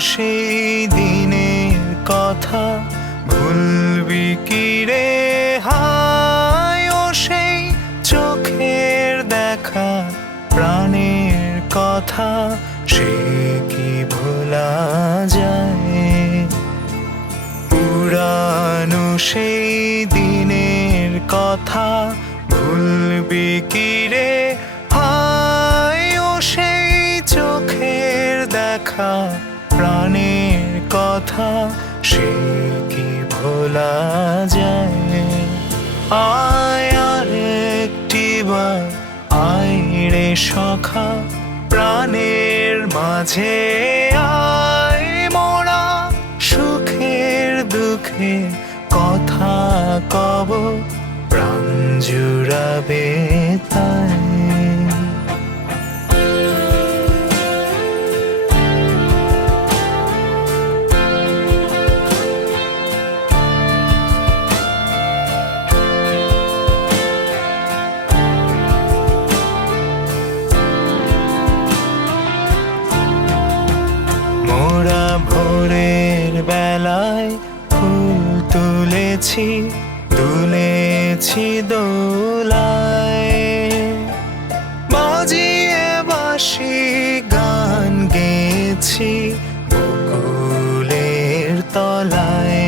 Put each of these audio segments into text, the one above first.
সেই দিনের কথা ভুলবি কি রে হায় ও সেই চোখের দেখা প্রাণের কথা সে কি ভোলা যায় পুরানো সেই দিনের কথা ভুলবি কি রে হায় ও সেই চোখের দেখা প্রাণের কথা সে কি ভোলা যায় আয় আর একটিবার আয় রে সখা প্রাণের মাঝে আয় মোরা সুখের দুঃখে কথা কব প্রাণ জুড়াবে তাই মোরা ভোরের বেলায় ফুল তুলেছি তুলেছি দোলায় বাজিয়ে বাঁশি গান গেয়েছি বকুলের তলায়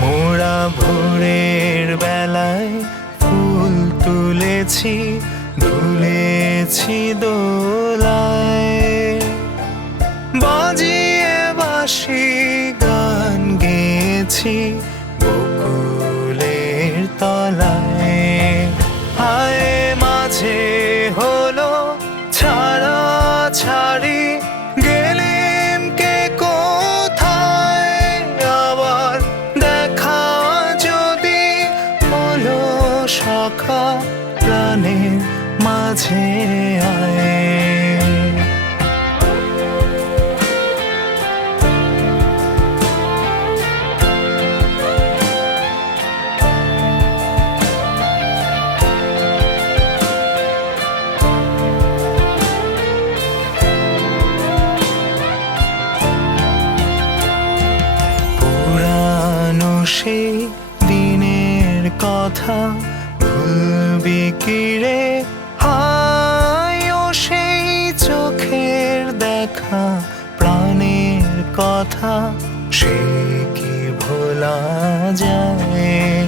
মোরা ভোরের বেলায় ফুল তুলেছি তুলেছি দোলায় বাজিয়ে বাঁশি গান গেয়েছি বকুলের তলায় হায় মাঝে হলো ছাড়া ছাড়ি গেলেম কে কোথায় আবার দেখা যদি হলো সখা প্রাণের মাঝে আয় সেই দিনের কথা ভুলবি কি রে হায় ও সেই চোখের দেখা প্রাণের কথা সে কি ভোলা যায়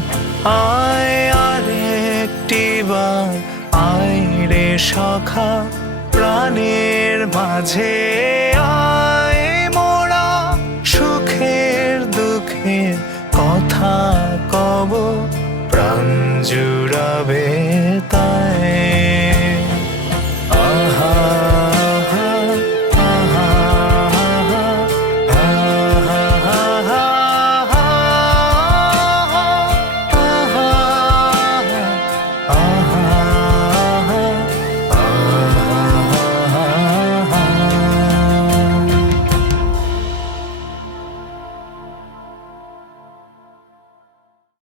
আয় আর একটিবার আয় রে সখা প্রাণের মাঝে আয়